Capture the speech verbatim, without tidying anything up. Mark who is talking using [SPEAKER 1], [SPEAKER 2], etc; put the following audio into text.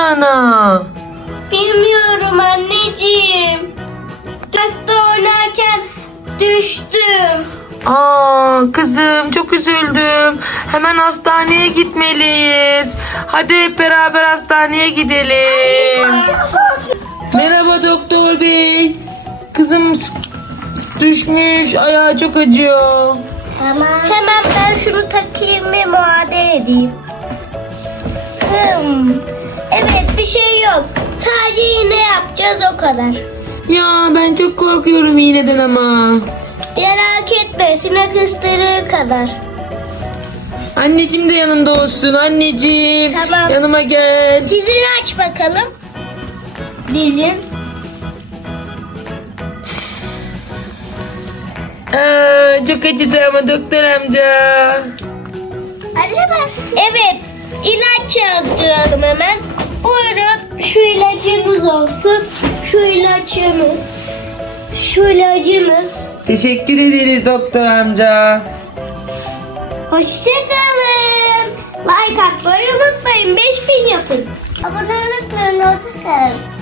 [SPEAKER 1] ayağına?
[SPEAKER 2] Bilmiyorum anneciğim. Parkta oynarken düştüm.
[SPEAKER 1] Aa kızım çok üzüldüm. Hemen hastaneye gitmeliyiz. Hadi hep beraber hastaneye gidelim. Merhaba doktor bey. Kızım düşmüş, ayağı çok acıyor.
[SPEAKER 2] Tamam. Hemen ben şunu takayım ve muayene edeyim. Hmm. Evet, bir şey yok. Sadece iğne yapacağız, o kadar.
[SPEAKER 1] Ya ben çok korkuyorum iğneden ama.
[SPEAKER 2] Merak etme, sinek ısırığı kadar.
[SPEAKER 1] Anneciğim de yanımda olsun. Anneciğim
[SPEAKER 2] Tamam.
[SPEAKER 1] yanıma gel.
[SPEAKER 2] Dizini aç bakalım. Dizin.
[SPEAKER 1] Aa, çok acıdı ama doktor amca.
[SPEAKER 2] Acaba? Evet, ilaç yazdıralım hemen. Buyurun, şu ilacımız olsun. Şu ilacımız. Şu ilacımız.
[SPEAKER 1] Teşekkür ederiz doktor amca.
[SPEAKER 2] Hoşçakalın. Like atmayı unutmayın. beş bin yapın. Abone olmayı unutmayın.